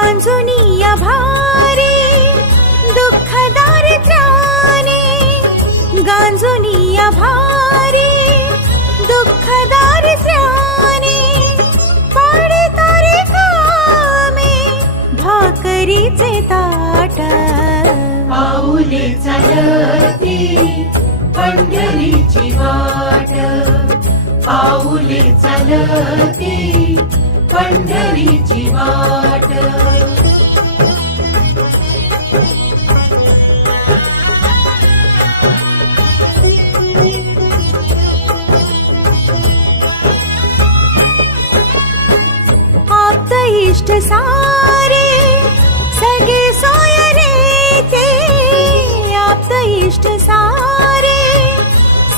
गांजुनिया भारी दुःखदार त्राणे गांजुनिया भारी दुःखदार त्राणे पाडे तारे कामे भाकरीचे ताट। पाऊले पंढरीची वाट। पाऊले चालती पंढरीची वाट। आप्त इष्टसा